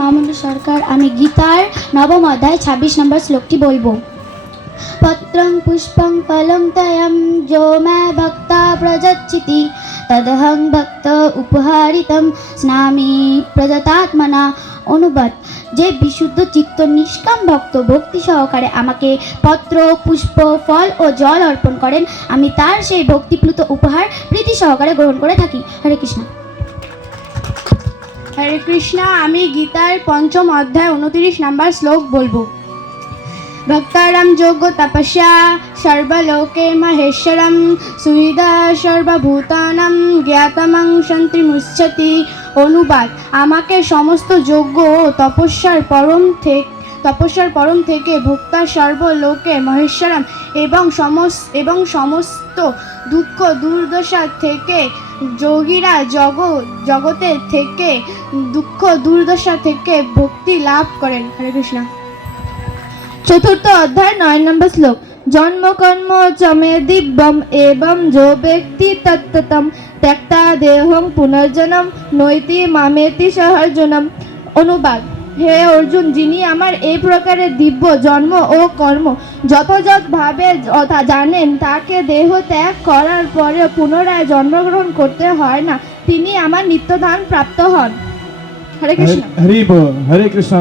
মামুনুর সরকার। আমি গীতার নবম অধ্যায় 26 নম্বর শ্লোকটি বলবো। পত্রং পুষ্পং ফলং তয়ং যো মে ভক্তা প্রযচ্ছিতি তদহং ভক্ত উপহারিতম স্নামি প্রযতাত্মনা। অনুবাদ: যে বিশুদ্ধ চিত্ত নিষ্কাম ভক্ত ভক্তি সহকারে আমাকে পত্র, পুষ্প, ফল ও জল অর্পণ করেন, আমি তার সেই ভক্তিপ্লুত উপহার প্রীতি সহকারে গ্রহণ করে থাকি। হরে কৃষ্ণ। হরে কৃষ্ণ। আমি গীতার পঞ্চম অধ্যায় 29 নম্বর শ্লোক বলবো। ভক্তারাম যোগ্য তপস্যা সর্বলোকে মহেশ্বরম সুহৃদা সর্বভূতানাম জ্ঞাতমং শান্তিমুচ্ছতি। অনুবাদ: আমাকে সমস্ত যজ্ঞ ও তপস্যার পরম থেকে ভোক্তা সর্বলোকে মহেশ্বরম এবং সমস্ত দুঃখ দুর্দশা থেকে যোগীরা জগতের থেকে দুঃখ দুর্দশা থেকে ভক্তি লাভ করেন। হরে কৃষ্ণ। চতুর্থ অধ্যায় 9 নম্বর শ্লোক। জন্ম কর্ম চমে দিব্যম এবং যো ব্যক্তি তত্ততম ত্যক্তা দেহং পুনর্জন্ম নৈতি মামেতি সহর্জনম। অনুবাদ: হে অর্জুন, যিনি আমার এই প্রকারের দিব্য জন্ম ও কর্ম যথাযথভাবে জানেন, তাকে দেহ ত্যাগ করার পরে পুনরায় জন্মগ্রহণ করতে হয় না, তিনি আমার নিত্যধাম প্রাপ্ত হন। হরে কৃষ্ণ। হরি বল। হরে কৃষ্ণ।